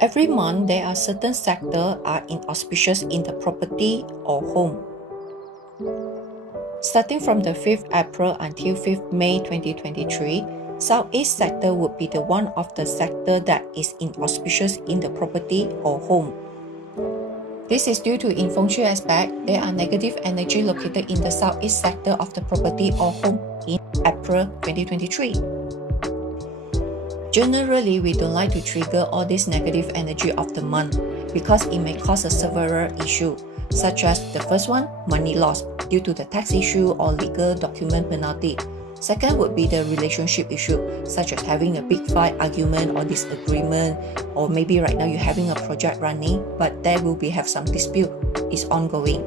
Every month, there are certain sectors are inauspicious in the property or home. Starting from the 5th April until 5th May 2023, Southeast sector would be the one of the sector that is inauspicious in the property or home. This is due to in feng shui aspect, there are negative energy located in the southeast sector of the property or home in April 2023. Generally, we don't like to trigger all this negative energy of the month because it may cause a several issue, such as the first one, money loss due to the tax issue or legal document penalty. Second would be the relationship issue, such as having a big fight, argument or disagreement, or maybe right now you're having a project running, but there will have some dispute is ongoing.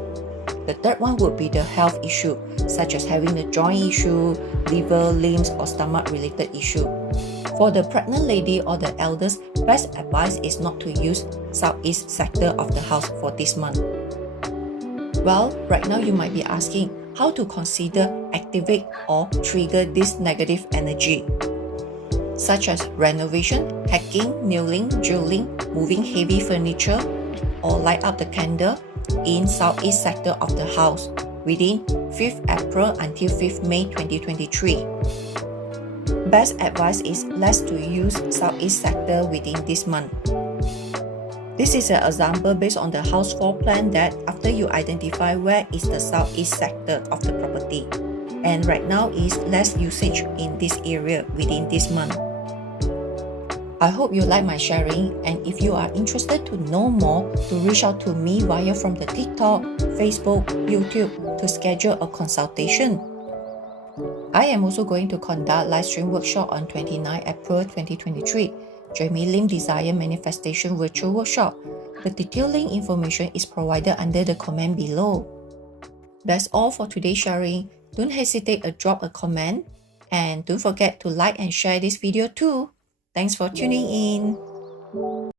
The third one would be the health issue, such as having a joint issue, liver, limbs or stomach related issue. For the pregnant lady or the elders, best advice is not to use southeast sector of the house for this month. Well, right now you might be asking how to consider, activate or trigger this negative energy, such as renovation, hacking, nailing, drilling, moving heavy furniture, or light up the candle in southeast sector of the house within 5th April until 5th May 2023. Best advice is less to use southeast sector within this month. This is an example based on the house floor plan that after you identify where is the southeast sector of the property, and right now is less usage in this area within this month. I hope you like my sharing, and if you are interested to know more, to reach out to me via from the TikTok, Facebook, YouTube to schedule a consultation. I am also going to conduct live stream workshop on 29 April 2023, Jamie Lim Desire Manifestation Virtual Workshop. The detailed link information is provided under the comment below. That's all for today's sharing. Don't hesitate to drop a comment, and don't forget to like and share this video too. Thanks for tuning in.